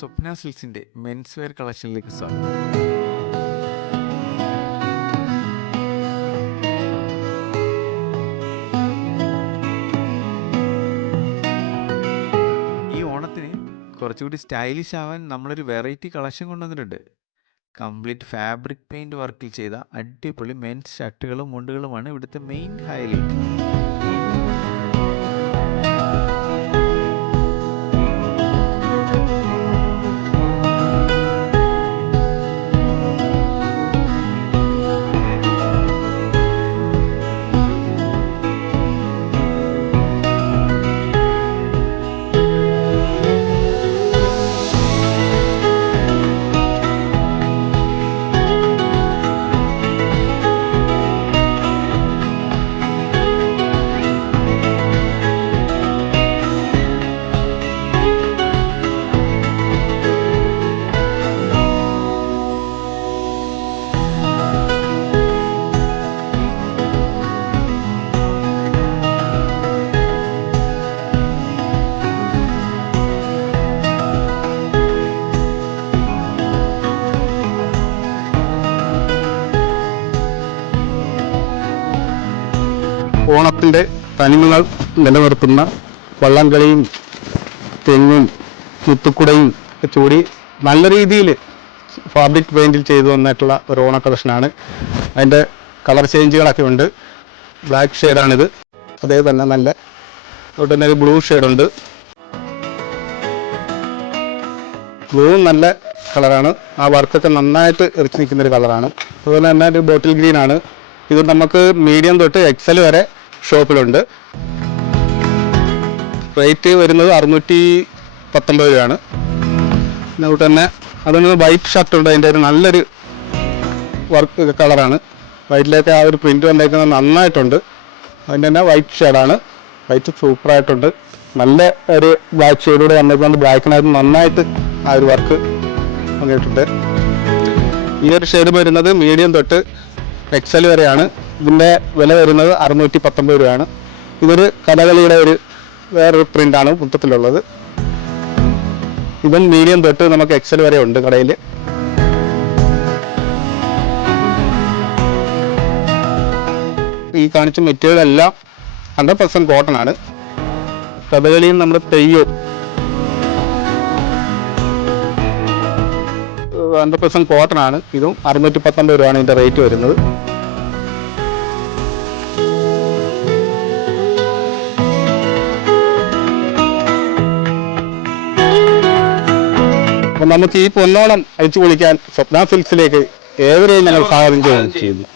സ്വപ്ന സിൽക്സിന്റെ men's wear കളക്ഷനിലേക്ക് സ്വാഗതം. ഈ ഓണത്തിന് കുറച്ചുകൂടി സ്റ്റൈലിഷ് ആവാൻ നമ്മളൊരു വെറൈറ്റി കളക്ഷൻ കൊണ്ടുവന്നിട്ടുണ്ട്. കംപ്ലീറ്റ് ഫാബ്രിക് പെയിന്റ് വർക്കിൽ ചെയ്ത അടിപൊളി മെൻസ് ഷർട്ടുകളും മുണ്ടുകളുമാണ് ഇവിടുത്തെ മെയിൻ ഹൈലൈറ്റ്. ഓണത്തിൻ്റെ തനിമകൾ നിലനിർത്തുന്ന വള്ളംകളിയും തെങ്ങും മുത്തുക്കുടയും ഒക്കെ ചൂടി നല്ല രീതിയിൽ ഫാബ്രിക് പെയിൻറ്റിൽ ചെയ്തു വന്നിട്ടുള്ള ഒരു ഓണ കളക്ഷനാണ്. അതിൻ്റെ കളർ ചേഞ്ചുകളൊക്കെ ഉണ്ട്. ബ്ലാക്ക് ഷെയ്ഡാണിത്. അതേ തന്നെ നല്ല അതുകൊണ്ട് തന്നെ ഒരു ബ്ലൂ ഷെയ്ഡുണ്ട്. ബ്ലൂ നല്ല കളറാണ്. ആ വർക്കൊക്കെ നന്നായിട്ട് എറിച്ച് നിൽക്കുന്നൊരു കളറാണ്. അതുപോലെ തന്നെ ഒരു ബോട്ടിൽ ഗ്രീനാണ്. ഇത് നമുക്ക് മീഡിയം തൊട്ട് എക്സൽ വരെ ഷോപ്പിലുണ്ട്. റേറ്റ് വരുന്നത് 619 രൂപയാണ്. അതുകൊണ്ട് തന്നെ അതിന് വൈറ്റ് ഷർട്ട് ഉണ്ട്. അതിൻ്റെ ഒരു നല്ലൊരു വർക്ക് കളറാണ്. വൈറ്റിലേക്ക് ആ ഒരു പ്രിൻറ്റ് വന്നേക്കുന്നത് നന്നായിട്ടുണ്ട്. അതിൻ്റെ തന്നെ വൈറ്റ് ഷെയ്ഡാണ്. വൈറ്റ് സൂപ്പറായിട്ടുണ്ട്. നല്ല ഒരു ബ്ലാക്ക് ഷെയ്ഡൂടെ വന്നേക്കുന്നത് ബ്ലാക്കിനകത്ത് നന്നായിട്ട് ആ ഒരു വർക്ക് വന്നിട്ടുണ്ട്. ഈ ഒരു ഷെയ്ഡ് വരുന്നത് മീഡിയം തൊട്ട് എക്സൽ വരെയാണ്. ഇതിൻ്റെ വില വരുന്നത് 619 രൂപയാണ്. ഇതൊരു കഥകളിയുടെ ഒരു വേറൊരു പ്രിൻ്റാണ് മൊത്തത്തിലുള്ളത്. ഇവൻ മീഡിയം തൊട്ട് നമുക്ക് എക്സൽ വരെ ഉണ്ട് കടയിൽ. ഈ കാണിച്ച മെറ്റീരിയൽ എല്ലാം 100% കോട്ടൺ ആണ്. കഥകളിയും നമ്മൾ തെയ്യോ 100% കോട്ടൺ ആണ്. ഇതും 619 രൂപയാണ് ഇതിൻ്റെ റേറ്റ് വരുന്നത്. അപ്പം നമുക്ക് ഈ പൊന്നോണം അഴിച്ചു പൊളിക്കാൻ സ്വപ്ന സിൽക്സിലേക്ക് ഏവരെയും ഞങ്ങൾ സ്വാഗതം ചെയ്യുന്നു.